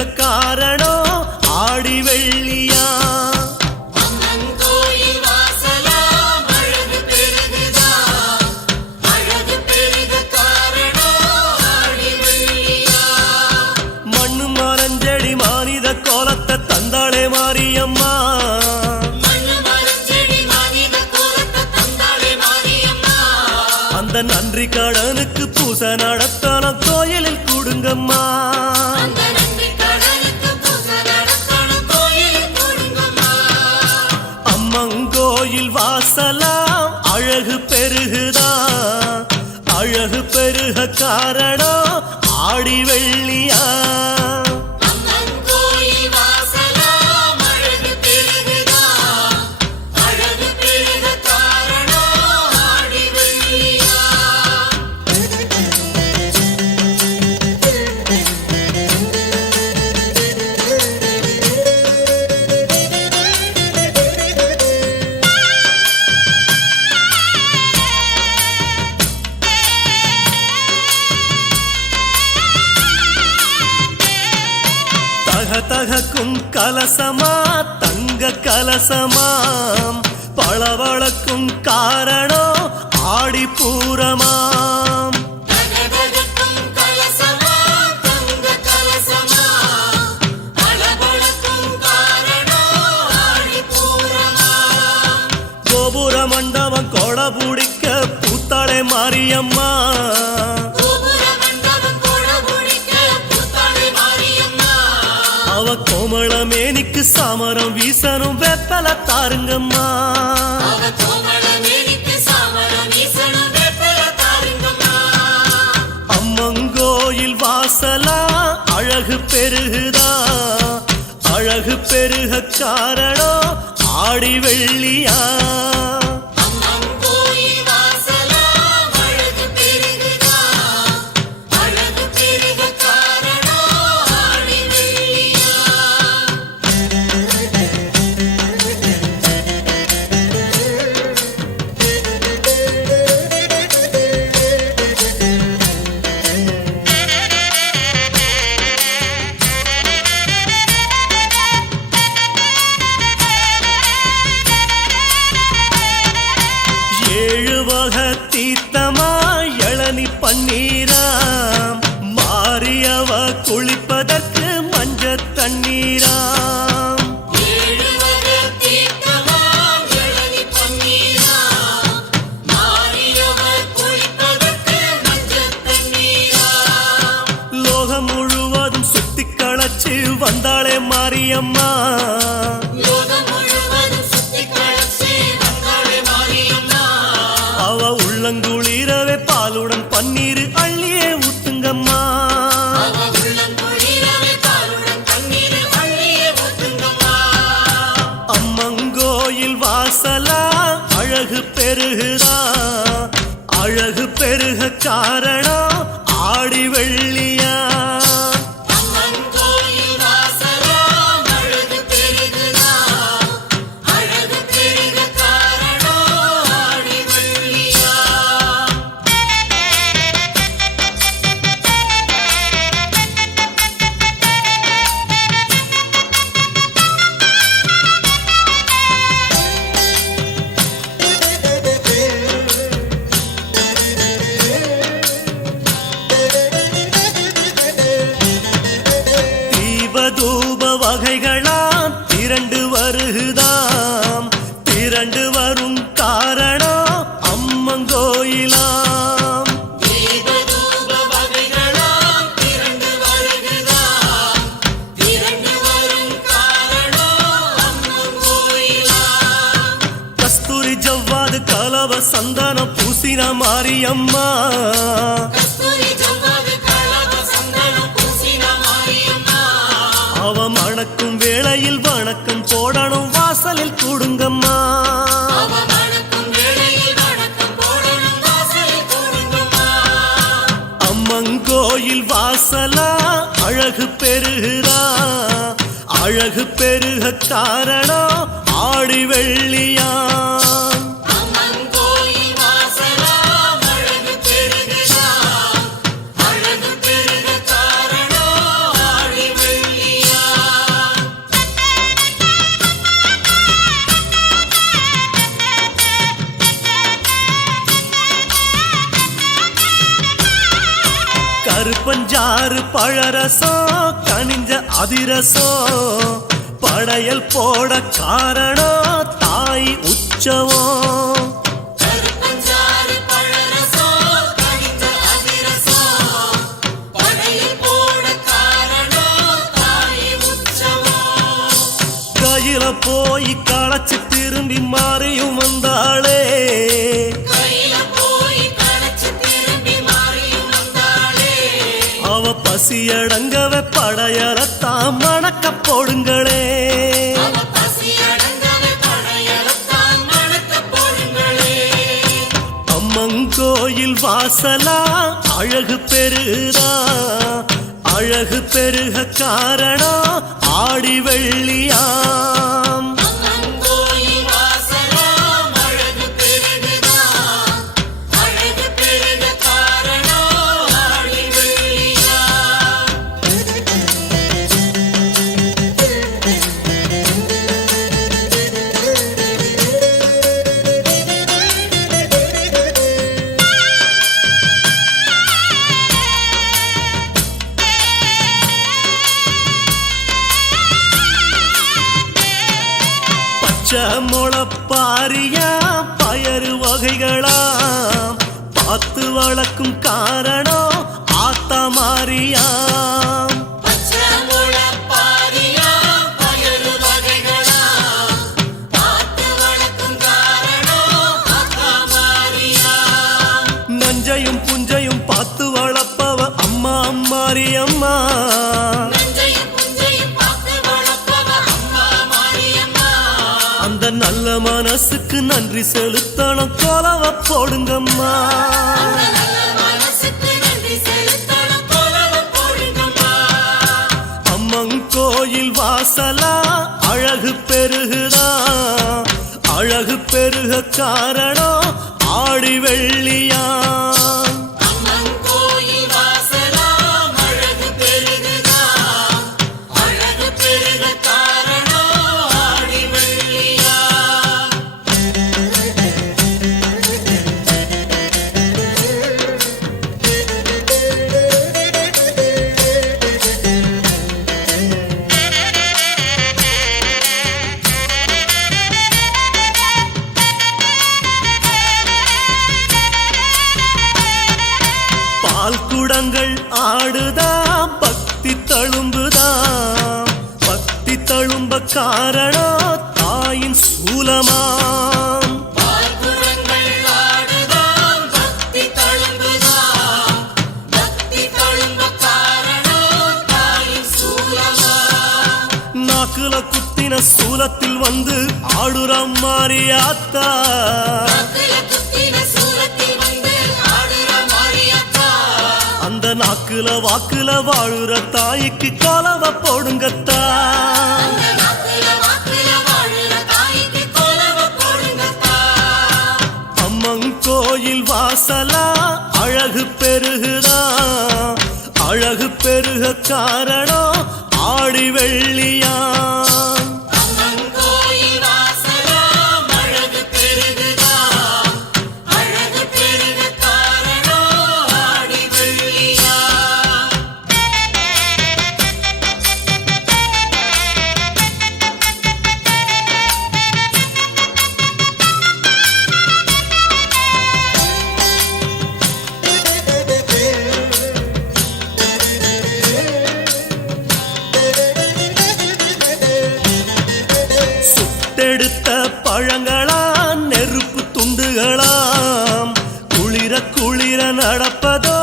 பெருக காரணம் ஆடி வெள்ளியா மண்ணு மரஞ்செடி மானித கோலத்தை தந்தாளே மாரியம்மா அந்த நன்றி கடனுக்கு பூசை நடத்தணும் கோயிலில் கூடுங்கம்மா அம்மங்கோயில் வாசலாம் அழகு பெருகுதா அழகு பெருக காரணம் ஆடி வெள்ளியா தகக்கும் கலசமா தங்க கலசமாம் பளவளக்கும் காரணம் ஆடி பூரமாம் கோபுர மண்டபம் கொடை பிடிக்க பூத்தாளே மாரியம்மா அவ கோமளமேனிக்கு சாமரம் வீசணும் வெப்பல தாருங்கம்மா அம்மங்கோயில் வாசலா அழகு பெருகுதா அழகு பெருக காரணம் ஆடி வெள்ளியா தீர்த்தமா இளநி பன்னீராம் மாரியவ குளிப்பதற்கு மஞ்ச தண்ணீராம் லோகம் முழுவதும் சுத்தி களைச்சு வந்தாளே மாரியம்மா உள்ளங்குளிரவே பாலுடன் பன்னீர் அள்ளியே ஊத்துங்கம்மா அம்மங்கோயில் வாசலா அழகு பெருகுதா அழகு பெருக காரணம் ஆடி வெள்ளியா தூப வகைகளாம் திரண்டு வருகுதாம் திரண்டு வரும் காரணம் அம்மங்கோயிலாம் கஸ்தூரி ஜவ்வாது கலவ சந்தனம் பூசின மாரியம்மா அவ மணக்கும் வேளையில் வணக்கம் போடணும் வாசலில் கூடுங்கம்மா அம்மங்கோயில் வாசலா அழகு பெருகுதா அழகு பெருக காரணம் ஆடி வெள்ளியா அழகு பெருக காரணம் ஆடி வெள்ளியா பழச்சாறு பழரசம் கனிஞ்ச அதிரசம் படையல் போட காரணம் தாய் உற்சவம். கையில போய் களைச்சு திரும்பி மாறியும் வந்தாளே, அவ பசியடங்கவே படையலத்தான் மணக்க போடுங்களே. அம்மங்கோயில் வாசலா அழகு பெருதா, அழகு பெருக காரணம் ஆடி வெள்ளியாம். முளப்பாரியா பயறு வகைகளாம் பார்த்து வளர்க்கும் காரணம் ஆத்தா மாரியாம். நஞ்சையும் புஞ்சையும் பார்த்து வளர்ப்பவ அம்மா மாரியம்மா. அந்த நல்ல மனசுக்கு நன்றி செலுத்தணும் கோலவ போடுங்கம்மா. அம்மங்கோயில் வாசலா அழகு பெருகுதா, அழகு பெருக காரணம் ஆடி வெள்ளியா. குடங்கள் ஆடுதாம் பக்தி தழும்புதாம், பக்தி தழும்ப காரணம் தாயின் சூலமாம். நாக்குல குத்தின சூலத்தில் வந்து ஆடுற மாரியாத்தா, அந்த நாக்குல வாக்குல வாழுற தாய்க்கு கோலவ போடுங்கத்தா. அம்மங்கோயில் வாசலா அழகு பெருகுதா, அழகு பெருக காரணம் ஆடி வெள்ளியா. எடுத்த பழங்களாம் நெருப்பு துண்டுகளாம் குளிர குளிர நடப்பதோ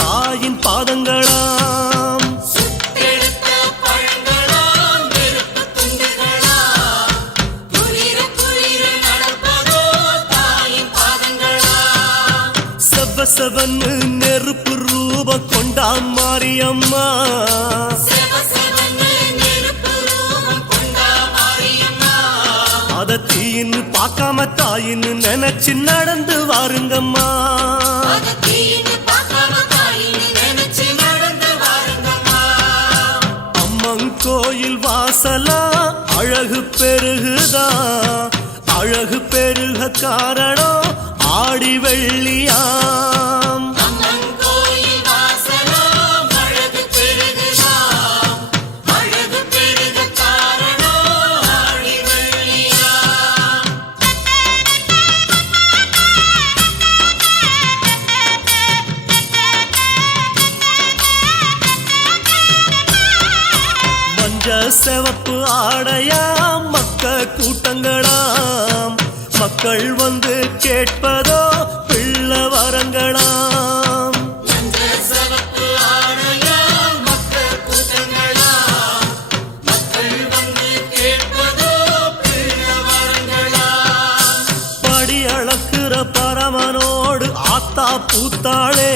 தாயின் பாதங்களாம். செவ்வ செவன்னு நெருப்பு ரூப கொண்டா மாரியம்மா. அத தீயின்னு பார்க்காம தாயின்னு நினைச்சு நடந்து வாருங்கம்மா. அம்மங்கோயில் வாசலா அழகு பெருகுதா, அழகு பெருக காரணம் ஆடி வெள்ளியாம். அம்மங்கோயில் வாசலா செவப்பு ஆடையாம் மக்க கூட்டங்களாம் மக்கள் வந்து கேட்பதோ பிள்ள வரங்களாம் படி அளக்குற பரமனோடு ஆத்தா பூத்தாளே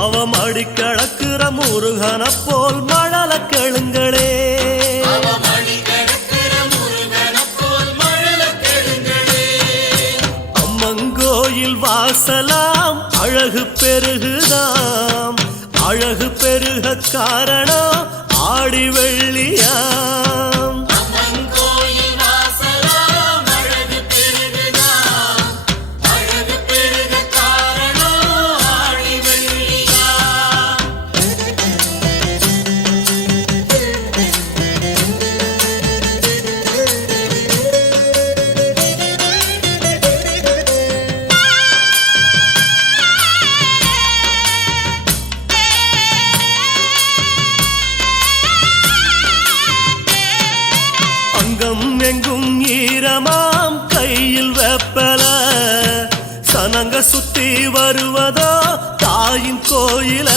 அவம் அடிக்கடக்குற முருகன போல் மழல கெளுங்களே அம்மங்கோயில் வாசலாம் அழகு பெருகுதாம் அழகு பெருக காரணம் ஆடி வெள்ளியாம் எங்கும் ஈரமாம் கையில் வெப்பல சனங்க சுத்தி வருவதோ தாயின் கோயில